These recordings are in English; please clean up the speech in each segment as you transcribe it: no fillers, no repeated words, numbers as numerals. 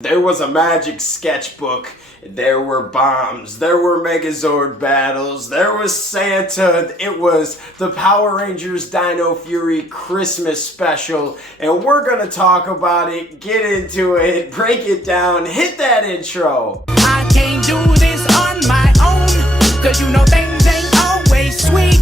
There was a magic sketchbook, there were bombs, there were Megazord battles, there was Santa, it was the Power Rangers Dino Fury Christmas special, and we're gonna talk about it, get into it, break it down, hit that intro. I can't do this on my own, cause you know things ain't always sweet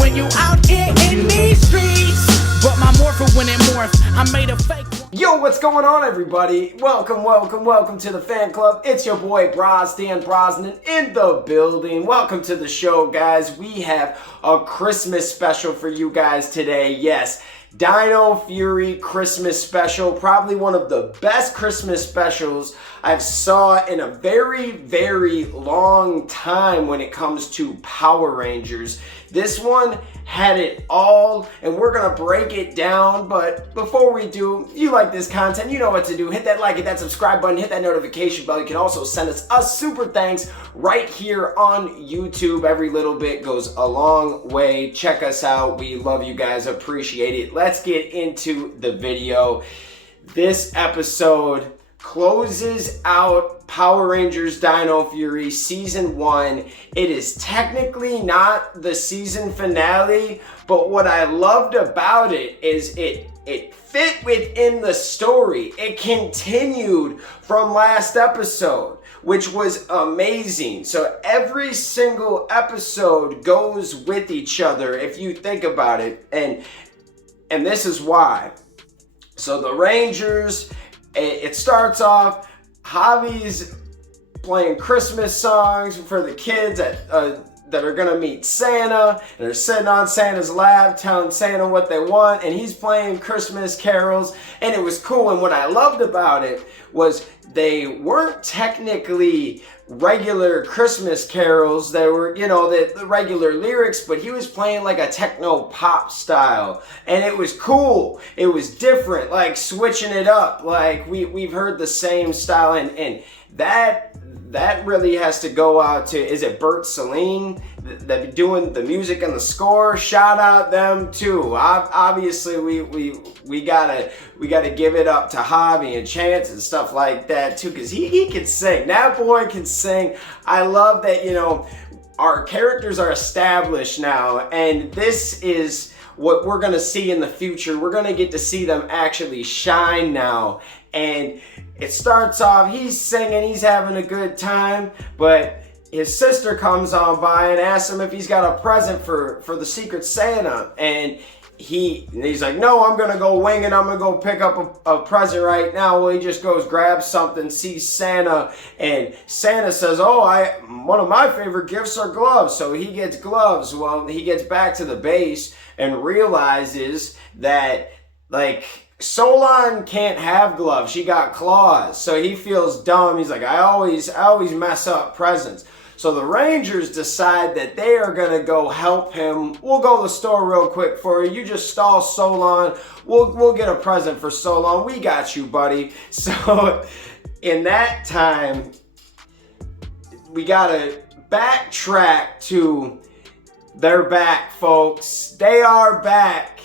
when you out here in these streets. But my morpher when it morphed, I made a fake one. Yo, what's going on, everybody? Welcome to the fan club. It's your boy Dan Brosnan in the building. Welcome to the show, guys. We have a Christmas special for you guys today. Yes, Dino Fury Christmas special, probably one of the best Christmas specials I've saw in a very long time when it comes to Power Rangers. This one had it all, and we're gonna break it down. But before we do, if you like this content, you know what to do. Hit that like, hit that subscribe button, hit that notification bell. You can also send us a super thanks right here on YouTube. Every little bit goes a long way. Check us out. We love you guys, appreciate it. Let's get into the video. This episode closes out Power Rangers Dino Fury Season 1. It is technically not the season finale, but what I loved about it is it fit within the story. It continued from last episode, which was amazing. So every single episode goes with each other if you think about it, and this is why. So the Rangers, it starts off, Javi's playing Christmas songs for the kids that are gonna meet Santa, and they're sitting on Santa's lap telling Santa what they want, and he's playing Christmas carols, and it was cool. And what I loved about it was they weren't technically regular Christmas carols. They were, you know, the regular lyrics, but he was playing like a techno pop style, and it was cool. It was different, like switching it up. Like we've heard the same style, and that really has to go out to, is it Bert Celine that doing the music and the score? Shout out them too. Obviously we gotta give it up to Javi and Chance and stuff like that too, because he can sing. That boy can sing. I love that, you know, our characters are established now, and this is what we're gonna see in the future. We're gonna get to see them actually shine now. And it starts off, he's singing, he's having a good time, but his sister comes on by and asks him if he's got a present for the Secret Santa. And he's like, no, I'm gonna go wing it, I'm gonna go pick up a present right now. Well, he just goes, grabs something, sees Santa, and Santa says, oh, one of my favorite gifts are gloves. So he gets gloves. Well, he gets back to the base and realizes that, like, Solon can't have gloves. She got claws. So he feels dumb. He's like, I always mess up presents. So the Rangers decide that they are going to go help him. We'll go to the store real quick for you. You just stall Solon. We'll get a present for Solon. We got you, buddy. So in that time, we got to backtrack to they're back, folks. They are back.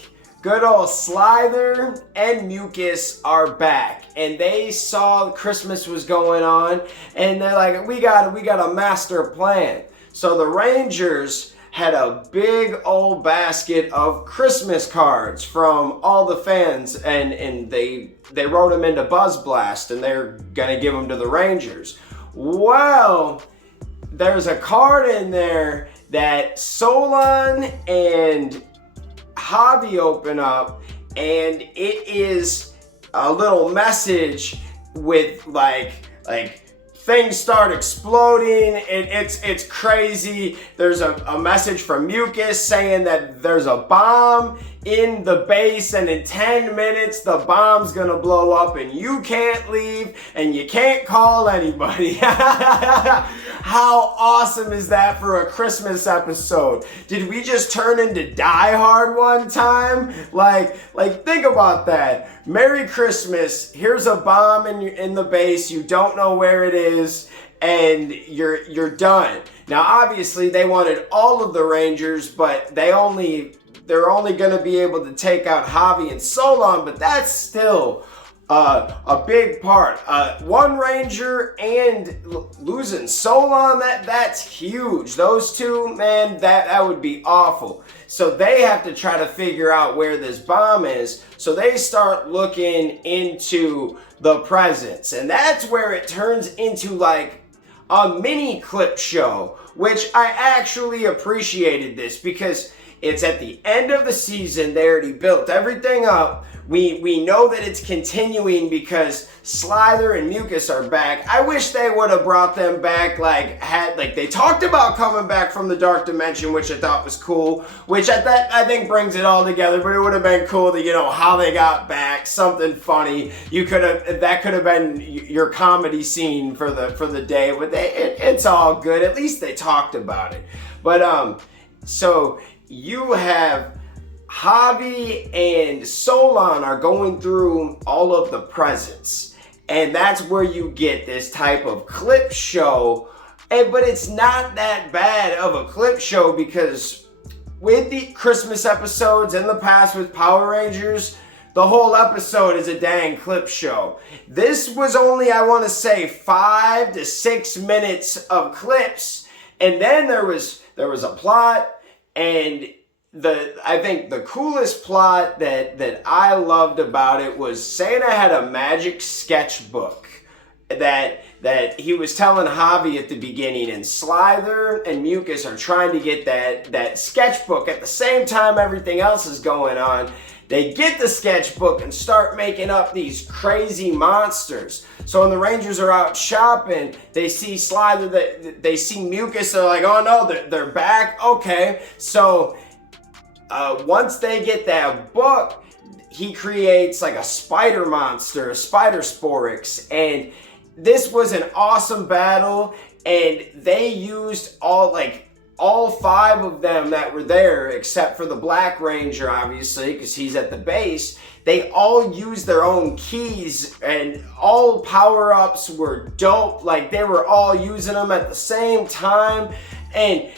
Good old Slither and Mucus are back, and they saw Christmas was going on, and they're like, we got a master plan. So the Rangers had a big old basket of Christmas cards from all the fans, and they wrote them into Buzz Blast, and they're gonna give them to the Rangers. Well, there's a card in there that Solon and Javi open up, and it is a little message with like things start exploding. It's crazy. There's a message from Mucus saying that there's a bomb in the base, and in 10 minutes the bomb's gonna blow up, and you can't leave and you can't call anybody. How awesome is that for a Christmas episode? Did we just turn into Die Hard one time? Like think about that. Merry Christmas. Here's a bomb in the base. You don't know where it is, and you're done. Now, obviously, they wanted all of the Rangers, but they're only going to be able to take out Javi and Solon, but that's still a big part. One Ranger and losing Solon, that's huge. Those two, man, that would be awful. So they have to try to figure out where this bomb is. So they start looking into the presents. And that's where it turns into like a mini clip show, which I actually appreciated this because it's at the end of the season. They already built everything up. We know that it's continuing because Slither and Mucus are back. I wish they would have brought them back, like they talked about coming back from the Dark Dimension, which I thought was cool, which I think brings it all together, but it would have been cool to, how they got back, something funny. That could have been your comedy scene for the day, but it's all good. At least they talked about it. But so you have Javi and Solon are going through all of the presents, and that's where you get this type of clip show. But it's not that bad of a clip show because with the Christmas episodes in the past with Power Rangers, the whole episode is a dang clip show. This was only, I want to say, 5 to 6 minutes of clips, and then there was a plot. And I think the coolest plot that I loved about it was Santa had a magic sketchbook that he was telling Javi at the beginning, and Slither and Mucus are trying to get that sketchbook at the same time everything else is going on. They get the sketchbook and start making up these crazy monsters. So when the Rangers are out shopping, they see Slither, they see Mucus, they're like, oh no, they're back. Okay, so once they get that book, he creates like a spider monster, a spider sporix, and this was an awesome battle, and they used all 5 of them that were there, except for the Black Ranger, obviously, because he's at the base. They all used their own keys, and all power-ups were dope. Like, they were all using them at the same time. And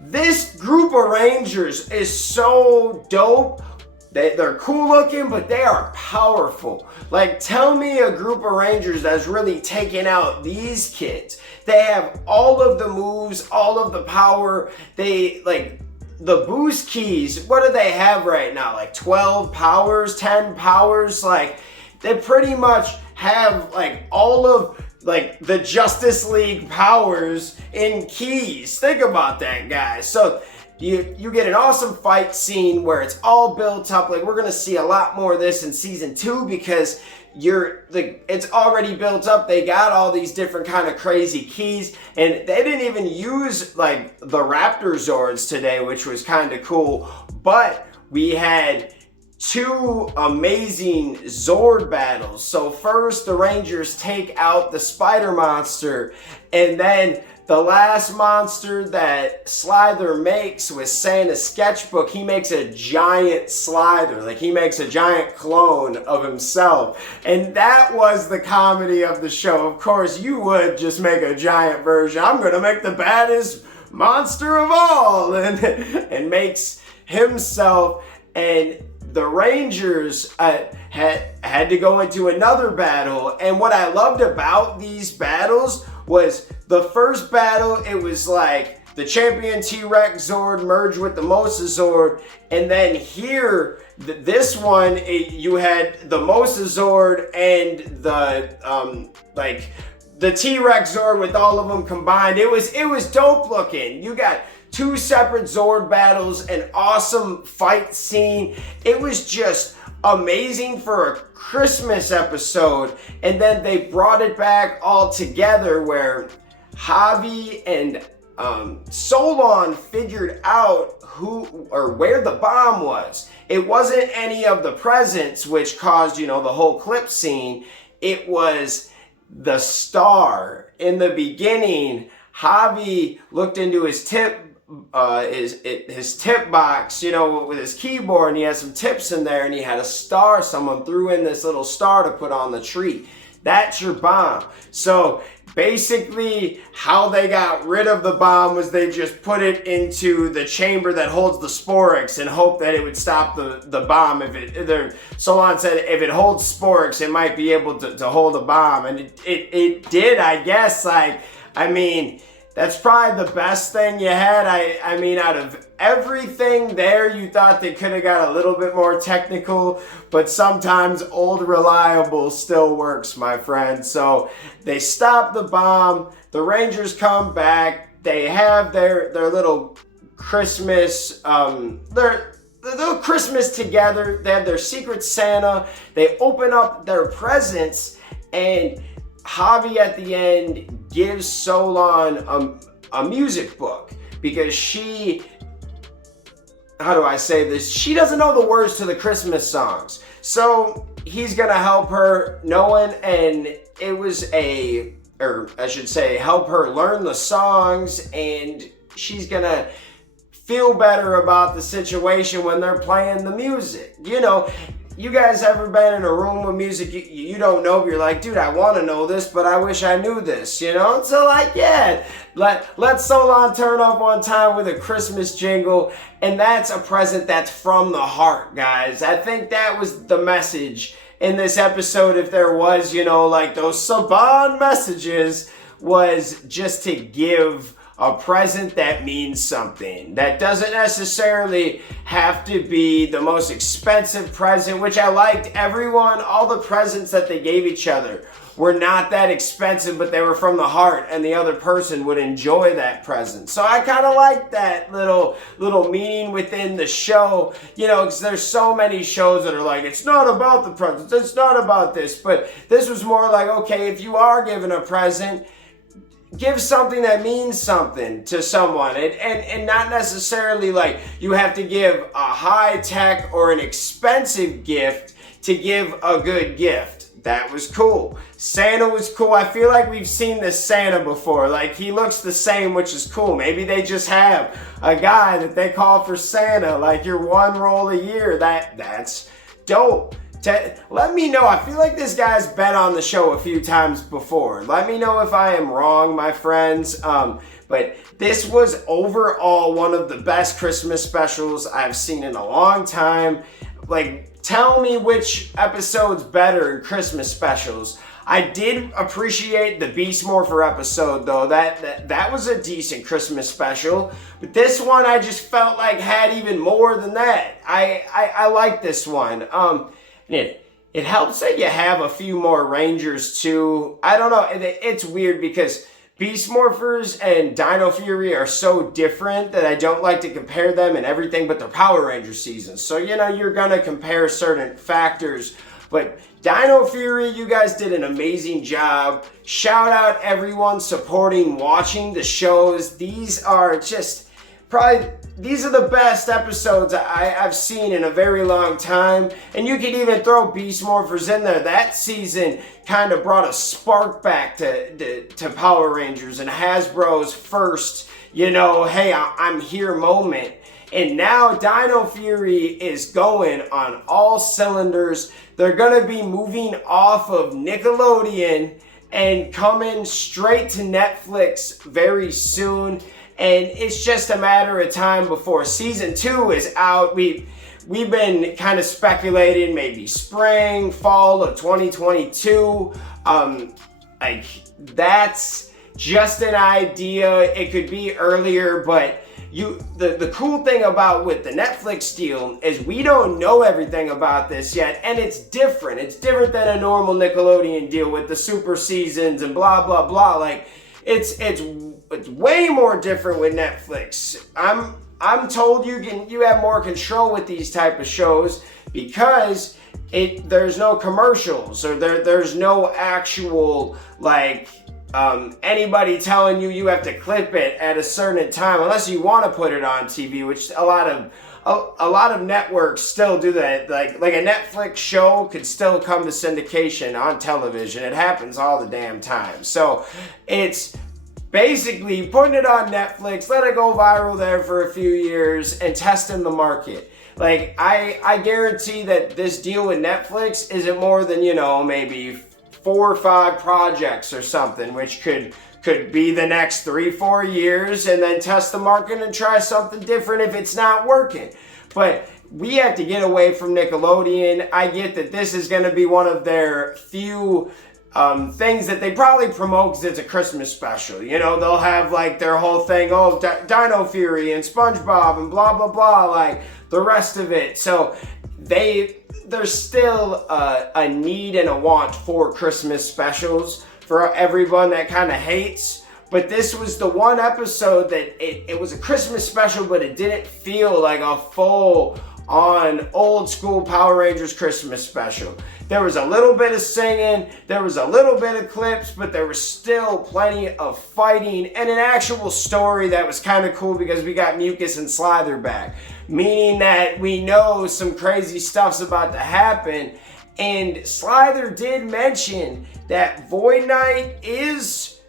this group of Rangers is so dope. They're cool looking, but they are powerful. Like, tell me a group of Rangers that's really taking out these kids. They have all of the moves, all of the power. They, like, the boost keys, what do they have right now? Like 12 powers, 10 powers? Like, they pretty much have, like, all of, like, the Justice League powers in keys. Think about that, guys. So you get an awesome fight scene where it's all built up. Like, we're gonna see a lot more of this in season 2 because it's already built up. They got all these different kind of crazy keys, and they didn't even use like the Raptor Zords today, which was kind of cool. But we had 2 amazing Zord battles. So first the Rangers take out the spider monster, and then the last monster that Slither makes with Santa's sketchbook, he makes a giant Slither. Like, he makes a giant clone of himself. And that was the comedy of the show. Of course, you would just make a giant version. I'm gonna make the baddest monster of all. And makes himself. And the Rangers had to go into another battle. And what I loved about these battles was the first battle, it was like the champion T-Rex Zord merged with the Mosasaur, and then here, this one, you had the Mosasaur and the T-Rex Zord with all of them combined. It was dope looking. You got 2 separate Zord battles, an awesome fight scene. It was just amazing for a Christmas episode. And then they brought it back all together where Javi and Solon figured out who or where the bomb was. It wasn't any of the presents, which caused, the whole clip scene. It was the star. In the beginning, Javi looked into his tip box, with his keyboard, and he had some tips in there, and he had a star. Someone threw in this little star to put on the tree. That's your bomb. So Basically, how they got rid of the bomb was they just put it into the chamber that holds the sporix and hope that it would stop the bomb. Solon said if it holds sporix, it might be able to hold a bomb. And it did, I guess. That's probably the best thing you had. I mean, out of everything there, you thought they could have got a little bit more technical, but sometimes old reliable still works, my friend. So they stop the bomb. The Rangers come back. They have their little Christmas, their little Christmas together. They have their Secret Santa. They open up their presents, and Javi at the end gives Solon a music book because she doesn't know the words to the Christmas songs. So he's gonna help her knowing, and help her learn the songs, and she's gonna feel better about the situation when they're playing the music. You guys ever been in a room with music you don't know, but you're like, dude, I want to know this, but I wish I knew this, So let Solon turn up one time with a Christmas jingle, and that's a present that's from the heart, guys. I think that was the message in this episode, if there was, those Saban messages, was just to give a present that means something. That doesn't necessarily have to be the most expensive present, which I liked. All the presents that they gave each other were not that expensive, but they were from the heart, and the other person would enjoy that present. So I kind of like that little meaning within the show, because there's so many shows that are like, it's not about the presents, it's not about this. But this was more like, okay, if you are given a present, give something that means something to someone, and not necessarily like you have to give a high-tech or an expensive gift to give a good gift. That was cool. Santa was cool. I feel like we've seen this Santa before. Like, he looks the same, which is cool. Maybe they just have a guy that they call for Santa, like your one roll a year. That's dope. Let me know. I feel like this guy's been on the show a few times before. Let me know if I am wrong, my friends. But this was overall one of the best Christmas specials I've seen in a long time. Tell me which episode's better in Christmas specials. I did appreciate the Beast Morpher episode, though. That was a decent Christmas special. But this one I just felt like had even more than that. I like this one. It helps that you have a few more Rangers too. I don't know. It's weird because Beast Morphers and Dino Fury are so different that I don't like to compare them in everything but their Power Ranger seasons. So, you're going to compare certain factors. But Dino Fury, you guys did an amazing job. Shout out everyone supporting, watching the shows. These are the best episodes I've seen in a very long time. And you can even throw Beast Morphers in there. That season kind of brought a spark back to Power Rangers and Hasbro's first, hey, I'm here moment. And now Dino Fury is going on all cylinders. They're going to be moving off of Nickelodeon and coming straight to Netflix very soon. And it's just a matter of time before season 2 is out. We've been kind of speculating maybe spring, fall of 2022. That's just an idea. It could be earlier, but the cool thing about with the Netflix deal is we don't know everything about this yet, and it's different. It's different than a normal Nickelodeon deal with the super seasons and blah blah blah. It's way more different with Netflix. I'm told you have more control with these type of shows because there's no commercials or there's no actual anybody telling you have to clip it at a certain time unless you want to put it on TV, which a lot of networks still do that. Like a Netflix show could still come to syndication on television. It happens all the damn time. So it's basically putting it on Netflix, let it go viral there for a few years and testing the market. I guarantee that this deal with Netflix isn't more than, maybe 4 or 5 projects or something, which could be the next 3-4 years, and then test the market and try something different if it's not working. But we have to get away from Nickelodeon. I get that this is going to be one of their few things that they probably promote because it's a Christmas special. You know, they'll have like their whole thing, oh, Dino Fury and SpongeBob and blah, blah, blah, like the rest of it. So there's still a need and a want for Christmas specials for everyone that kind of hates. But this was the one episode that it was a Christmas special, but it didn't feel like a full on old school Power Rangers Christmas special. There was a little bit of singing, there was a little bit of clips, but there was still plenty of fighting and an actual story that was kind of cool because we got Mucus and Slither back. Meaning that we know some crazy stuff's about to happen. And Slither did mention that Void Knight is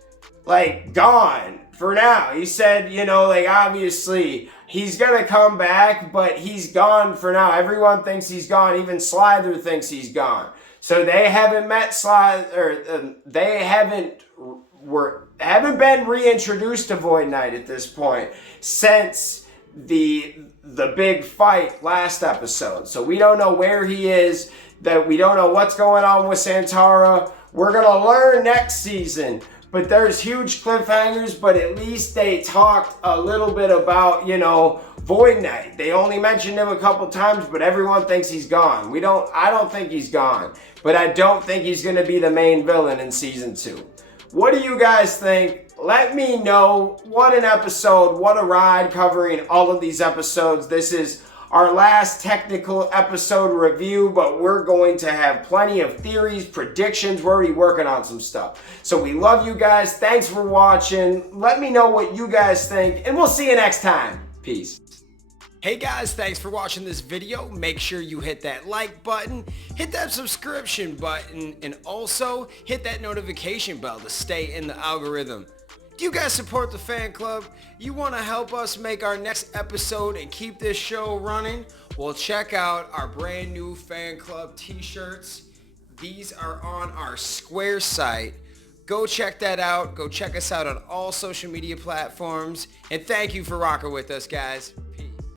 like gone for now. He said, you know, like obviously he's gonna come back, but he's gone for now. Everyone thinks he's gone. Even Slither thinks he's gone. So they haven't met Slither, or they haven't been reintroduced to Void Knight at this point since the big fight last episode. So we don't know where he is. That we don't know what's going on with Santara. We're gonna learn next season. But there's huge cliffhangers, but at least they talked a little bit about, you know, Void Knight. They only mentioned him a couple times, but everyone thinks he's gone. I don't think he's gone, but I don't think he's gonna be the main villain in season 2. What do you guys think? Let me know. What an episode, what a ride covering all of these episodes. This is our last technical episode review, but we're going to have plenty of theories, predictions. We're already working on some stuff. So we love you guys. Thanks for watching. Let me know what you guys think, and we'll see you next time. Peace. Hey guys, thanks for watching this video. Make sure you hit that like button, hit that subscription button, and also hit that notification bell to stay in the algorithm. Do you guys support the fan club? You want to help us make our next episode and keep this show running? Well, check out our brand new fan club t-shirts. These are on our Square site. Go check that out. Go check us out on all social media platforms. And thank you for rocking with us, guys.